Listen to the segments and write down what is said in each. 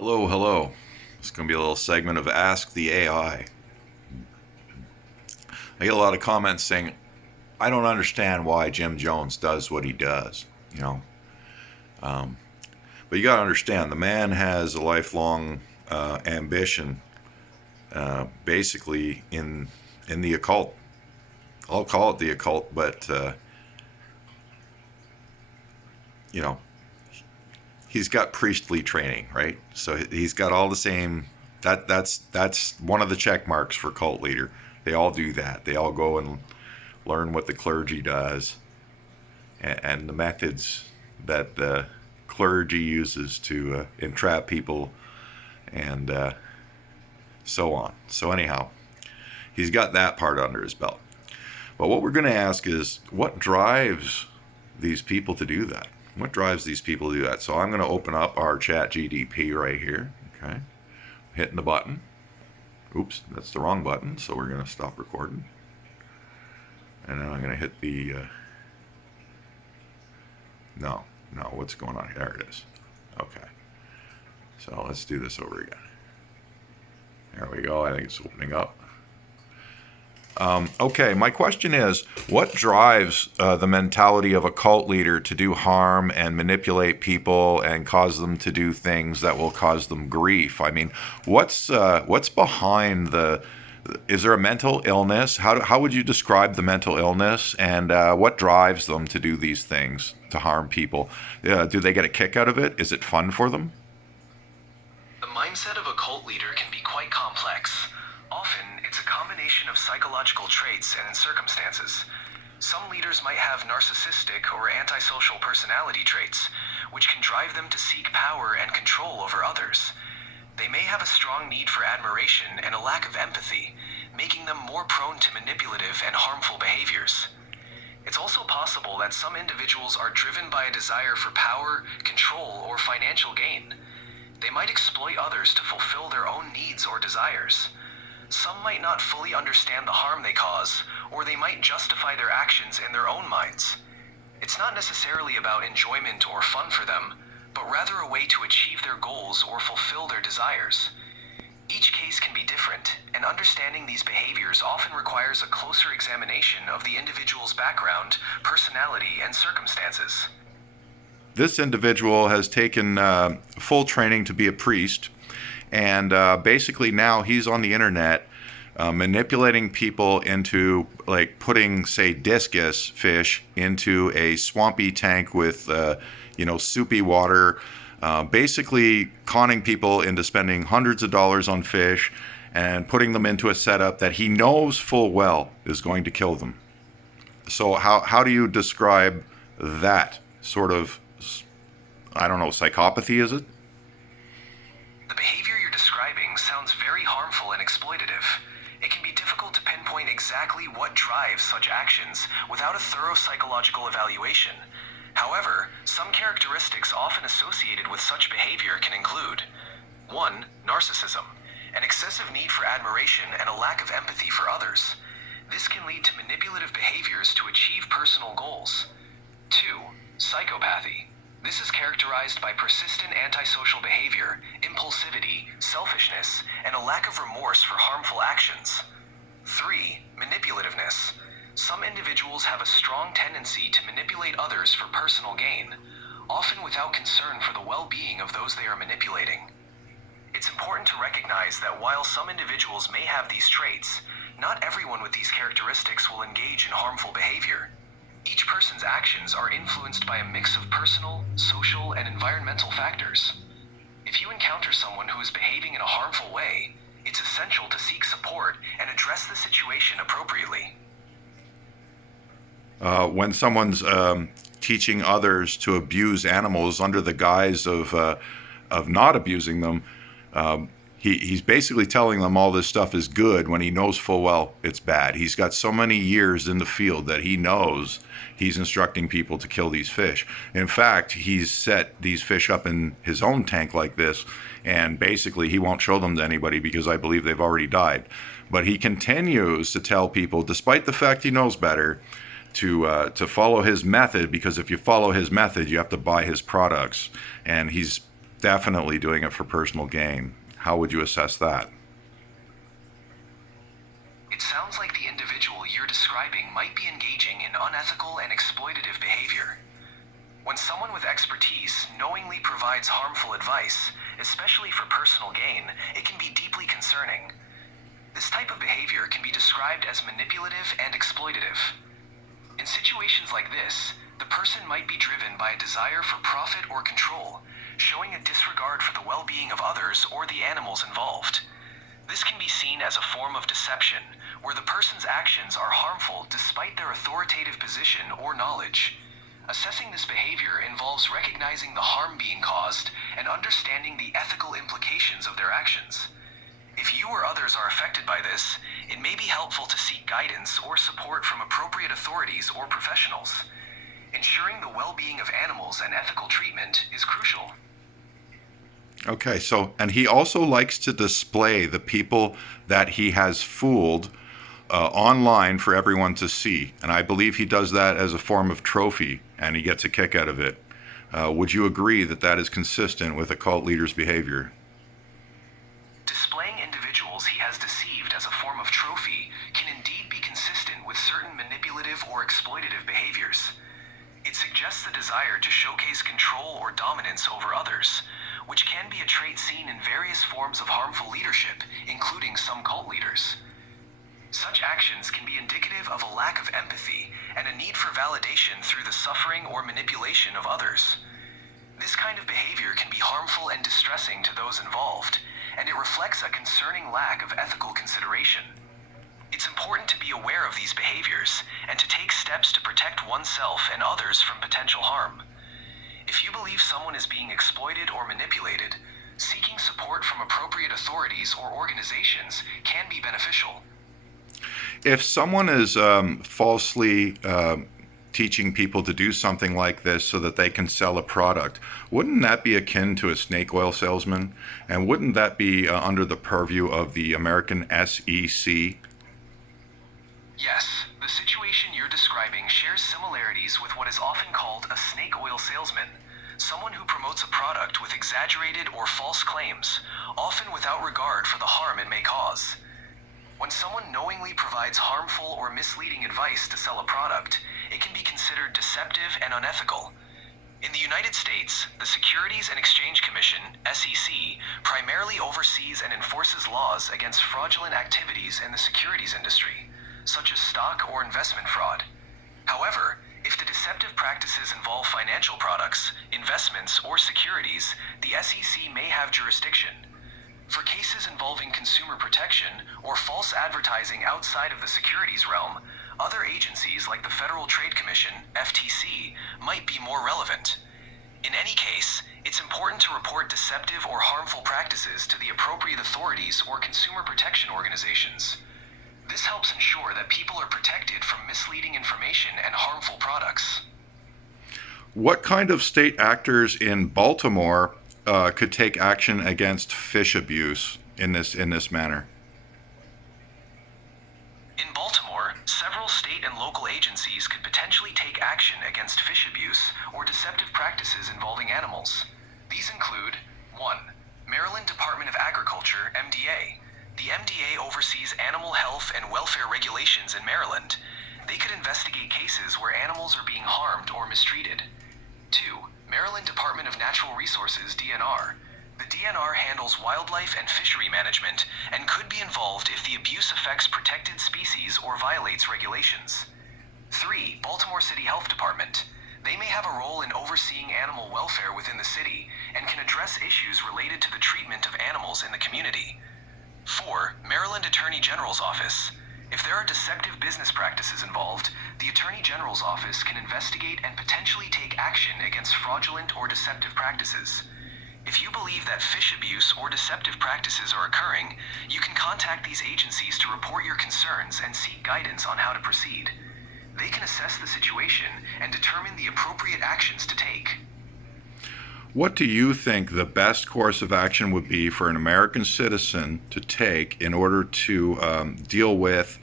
Hello, hello. It's going to be a little segment of Ask the AI. I get a lot of comments saying, I don't understand why Jim Jones does what he does, you know. But you got to understand, the man has a lifelong ambition, basically in the occult. I'll call it the occult, but you know, he's got priestly training, right? So he's got all the same. That's one of the check marks for cult leader. They all do that. They all go and learn what the clergy does and the methods that the clergy uses to entrap people and so on. So anyhow, he's got that part under his belt. But what we're going to ask is, what drives these people to do that? What drives these people to do that? So I'm going to open up our chat GDP right here. Okay. Hitting the button. Oops, that's the wrong button. So we're going to stop recording. And then I'm going to hit the... No, what's going on here? There it is. Okay. So let's do this over again. There we go. I think it's opening up. Okay, my question is, what drives the mentality of a cult leader to do harm and manipulate people and cause them to do things that will cause them grief? I mean, what's behind the... Is there a mental illness? How would you describe the mental illness, and what drives them to do these things, to harm people? Do they get a kick out of it? Is it fun for them? The mindset of a cult leader can be quite complex. Often, it's a combination of psychological traits and circumstances. Some leaders might have narcissistic or antisocial personality traits, which can drive them to seek power and control over others. They may have a strong need for admiration and a lack of empathy, making them more prone to manipulative and harmful behaviors. It's also possible that some individuals are driven by a desire for power, control, or financial gain. They might exploit others to fulfill their own needs or desires. Some might not fully understand the harm they cause, or they might justify their actions in their own minds. It's not necessarily about enjoyment or fun for them, but rather a way to achieve their goals or fulfill their desires. Each case can be different, and understanding these behaviors often requires a closer examination of the individual's background, personality, and circumstances. This individual has taken full training to be a priest, and basically now he's on the internet manipulating people into, like, putting, say, discus fish into a swampy tank with soupy water, basically conning people into spending hundreds of dollars on fish and putting them into a setup that he knows full well is going to kill them. So how do you describe that sort of, I don't know, psychopathy, is it? The behavior you're describing sounds very harmful and exploitative. It can be difficult to pinpoint exactly what drives such actions without a thorough psychological evaluation. However, some characteristics often associated with such behavior can include 1. Narcissism, an excessive need for admiration and a lack of empathy for others. This can lead to manipulative behaviors to achieve personal goals. 2. Psychopathy. This is characterized by persistent antisocial behavior, impulsivity, selfishness, and a lack of remorse for harmful actions. 3. Manipulativeness. Some individuals have a strong tendency to manipulate others for personal gain, often without concern for the well-being of those they are manipulating. It's important to recognize that while some individuals may have these traits, not everyone with these characteristics will engage in harmful behavior. Each person's actions are influenced by a mix of personal, social, and environmental factors. If you encounter someone who is behaving in a harmful way, it's essential to seek support and address the situation appropriately. When someone's teaching others to abuse animals under the guise of not abusing them, he's basically telling them all this stuff is good when he knows full well it's bad. He's got so many years in the field that he knows he's instructing people to kill these fish. In fact, he's set these fish up in his own tank like this, and basically he won't show them to anybody because I believe they've already died. But he continues to tell people, despite the fact he knows better, to follow his method, because if you follow his method, you have to buy his products. And he's definitely doing it for personal gain. How would you assess that? It sounds like the individual you're describing might be engaging in unethical and exploitative behavior. When someone with expertise knowingly provides harmful advice, especially for personal gain, it can be deeply concerning. This type of behavior can be described as manipulative and exploitative. In situations like this, the person might be driven by a desire for profit or control, showing a disregard for the well-being of others or the animals involved. This can be seen as a form of deception, where the person's actions are harmful despite their authoritative position or knowledge. Assessing this behavior involves recognizing the harm being caused and understanding the ethical implications of their actions. If you or others are affected by this, it may be helpful to seek guidance or support from appropriate authorities or professionals. Ensuring the well-being of animals and ethical treatment is crucial. Okay, so, and he also likes to display the people that he has fooled online for everyone to see. And I believe he does that as a form of trophy, and he gets a kick out of it. Would you agree that that is consistent with a cult leader's behavior? Displaying individuals he has deceived as a form of trophy can indeed be consistent with certain manipulative or exploitative behaviors. It suggests a desire to showcase control or dominance over others, which can be a trait seen in various forms of harmful leadership, including some cult leaders. Such actions can be indicative of a lack of empathy and a need for validation through the suffering or manipulation of others. This kind of behavior can be harmful and distressing to those involved, and it reflects a concerning lack of ethical consideration. It's important to be aware of these behaviors and to take steps to protect oneself and others from potential harm. If you believe someone is being exploited or manipulated, seeking support from appropriate authorities or organizations can be beneficial. If someone is falsely teaching people to do something like this so that they can sell a product, wouldn't that be akin to a snake oil salesman? And wouldn't that be under the purview of the American SEC? Yes, the situation you're describing shares similarities with what is often called a snake oil salesman, someone who promotes a product with exaggerated or false claims, often without regard for the harm it may cause. When someone knowingly provides harmful or misleading advice to sell a product, it can be considered deceptive and unethical. In the United States, the Securities and Exchange Commission, SEC, primarily oversees and enforces laws against fraudulent activities in the securities industry, such as stock or investment fraud. However, if the deceptive practices involve financial products, investments, or securities, the SEC may have jurisdiction. For cases involving consumer protection or false advertising outside of the securities realm, other agencies like the Federal Trade Commission, FTC, might be more relevant. In any case, it's important to report deceptive or harmful practices to the appropriate authorities or consumer protection organizations. This helps ensure that people are protected from misleading information and harmful products. What kind of state actors in Baltimore could take action against fish abuse in this manner? In Baltimore, several state and local agencies could potentially take action against fish abuse or deceptive practices involving animals. These include 1. Maryland Department of Agriculture, MDA. The MDA oversees animal health and welfare regulations in Maryland. They could investigate cases where animals are being harmed or mistreated. 2. Maryland Department of Natural Resources, DNR. The DNR handles wildlife and fishery management and could be involved if the abuse affects protected species or violates regulations. 3. Baltimore City Health Department. They may have a role in overseeing animal welfare within the city and can address issues related to the treatment of animals in the community. 4. Maryland Attorney General's Office. If there are deceptive business practices involved, the Attorney General's Office can investigate and potentially take action against fraudulent or deceptive practices. If you believe that fish abuse or deceptive practices are occurring, you can contact these agencies to report your concerns and seek guidance on how to proceed. They can assess the situation and determine the appropriate actions to take. What do you think the best course of action would be for an American citizen to take in order to deal with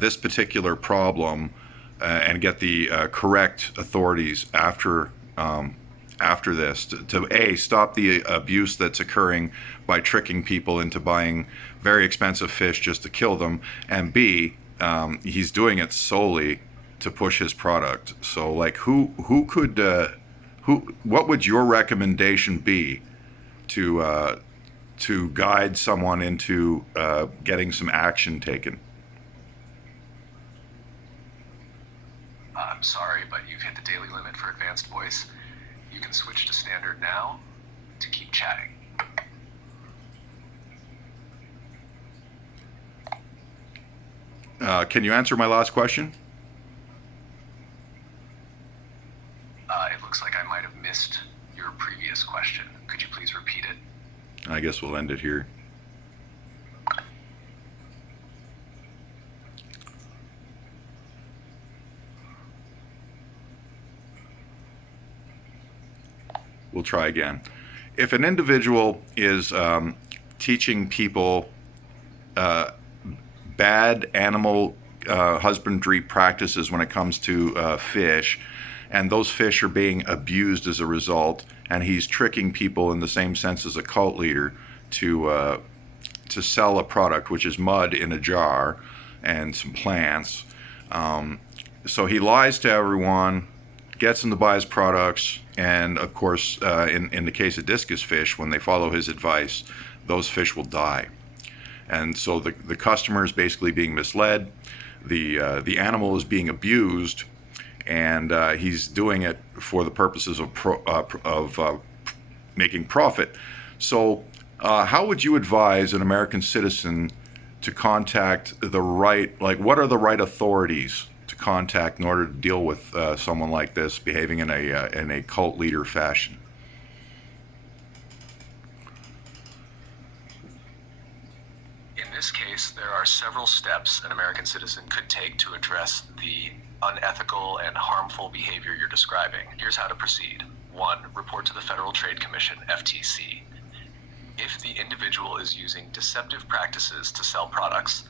this particular problem and get the correct authorities after after this to A, stop the abuse that's occurring by tricking people into buying very expensive fish just to kill them, and B, he's doing it solely to push his product. So like who could what would your recommendation be to guide someone into getting some action taken? I'm sorry, but you've hit the daily limit for advanced voice. You can switch to standard now to keep chatting. Can you answer my last question? It looks like I might have missed your previous question. Could you please repeat it? I guess we'll end it here. We'll try again. If an individual is teaching people bad animal husbandry practices when it comes to fish, and those fish are being abused as a result, and he's tricking people in the same sense as a cult leader to sell a product, which is mud in a jar and some plants. So he lies to everyone, gets them to buy his products, and of course, in the case of discus fish, when they follow his advice, those fish will die. And so the customer is basically being misled, the animal is being abused, and he's doing it for the purposes of making profit. So how would you advise an American citizen to contact the right, like what are the right authorities to contact in order to deal with someone like this behaving in a cult leader fashion? In this case, there are several steps an American citizen could take to address the unethical and harmful behavior you're describing. Here's how to proceed. 1. Report to the Federal Trade Commission, FTC. If the individual is using deceptive practices to sell products,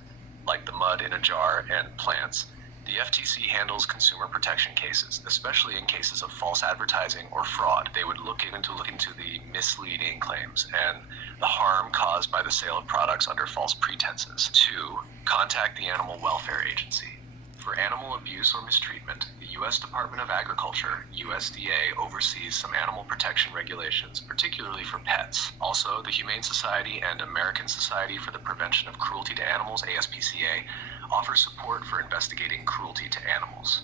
like the mud in a jar and plants, the FTC handles consumer protection cases, especially in cases of false advertising or fraud. They would look into the misleading claims and the harm caused by the sale of products under false pretenses. 2. Contact the Animal Welfare Agency. For animal abuse or mistreatment, the U.S. Department of Agriculture, USDA, oversees some animal protection regulations, particularly for pets. Also, the Humane Society and American Society for the Prevention of Cruelty to Animals, ASPCA, offer support for investigating cruelty to animals.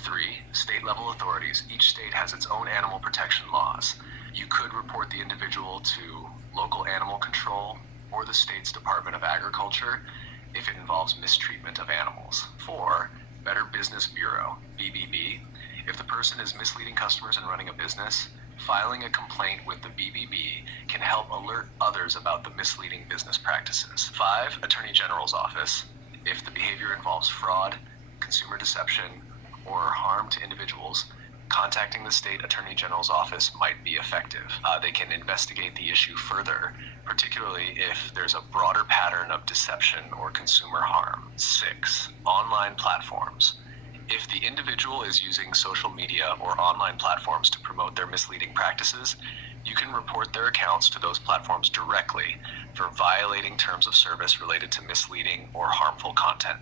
3. State-level authorities. Each state has its own animal protection laws. You could report the individual to local animal control or the state's Department of Agriculture if it involves mistreatment of animals. 4. Better Business Bureau, BBB. If the person is misleading customers and running a business, filing a complaint with the BBB can help alert others about the misleading business practices. 5. Attorney General's Office. If the behavior involves fraud, consumer deception, or harm to individuals, contacting the state attorney general's office might be effective. They can investigate the issue further, particularly if there's a broader pattern of deception or consumer harm. 6. Online platforms. If the individual is using social media or online platforms to promote their misleading practices, you can report their accounts to those platforms directly for violating terms of service related to misleading or harmful content.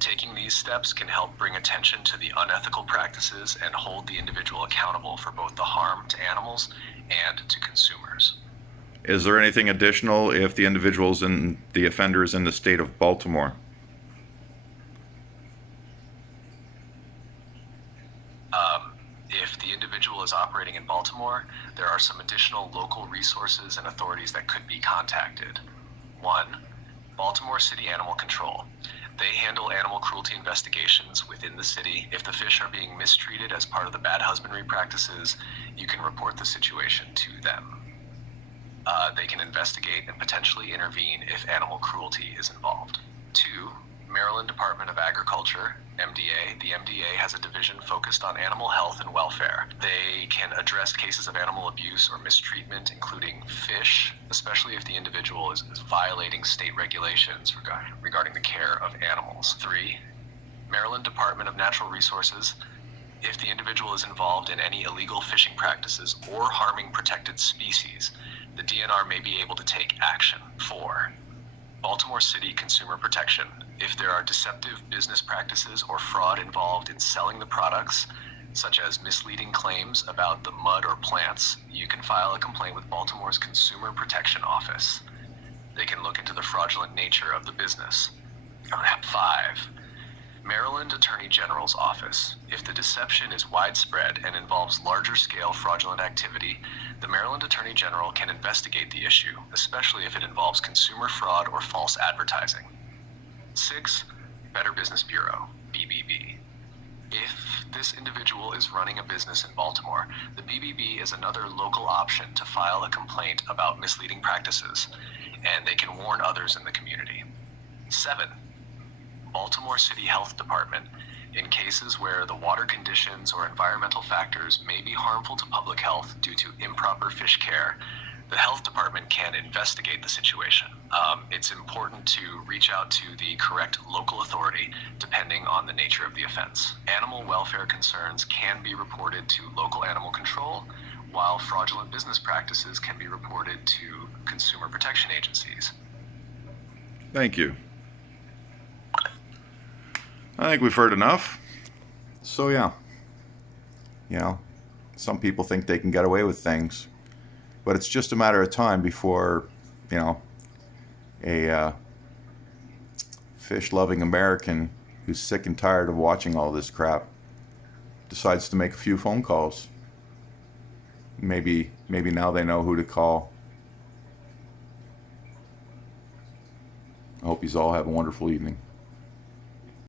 Taking these steps can help bring attention to the unethical practices and hold the individual accountable for both the harm to animals and to consumers. Is there anything additional if the individual's in the offender is in the state of Baltimore? If the individual is operating in Baltimore, there are some additional local resources and authorities that could be contacted. 1. Baltimore City Animal Control. They handle animal cruelty investigations within the city. If the fish are being mistreated as part of the bad husbandry practices, you can report the situation to them. They can investigate and potentially intervene if animal cruelty is involved. 2. Maryland Department of Agriculture, MDA. The MDA has a division focused on animal health and welfare. They can address cases of animal abuse or mistreatment, including fish, especially if the individual is violating state regulations regarding the care of animals. 3. Maryland Department of Natural Resources. If the individual is involved in any illegal fishing practices or harming protected species, the DNR may be able to take action. 4. Baltimore City Consumer Protection. If there are deceptive business practices or fraud involved in selling the products, such as misleading claims about the mud or plants, you can file a complaint with Baltimore's Consumer Protection Office. They can look into the fraudulent nature of the business. 5. Maryland Attorney General's Office. If the deception is widespread and involves larger scale fraudulent activity, the Maryland Attorney General can investigate the issue, especially if it involves consumer fraud or false advertising. 6. Better Business Bureau, BBB. If this individual is running a business in Baltimore, the BBB is another local option to file a complaint about misleading practices, and they can warn others in the community. 7. Baltimore City Health Department. In cases where the water conditions or environmental factors may be harmful to public health due to improper fish care, the health department can investigate the situation. It's important to reach out to the correct local authority depending on the nature of the offense. Animal welfare concerns can be reported to local animal control, while fraudulent business practices can be reported to consumer protection agencies. Thank you. I think we've heard enough. So yeah, some people think they can get away with things, but it's just a matter of time before, a fish-loving American who's sick and tired of watching all this crap decides to make a few phone calls. Maybe now they know who to call. I hope you all have a wonderful evening.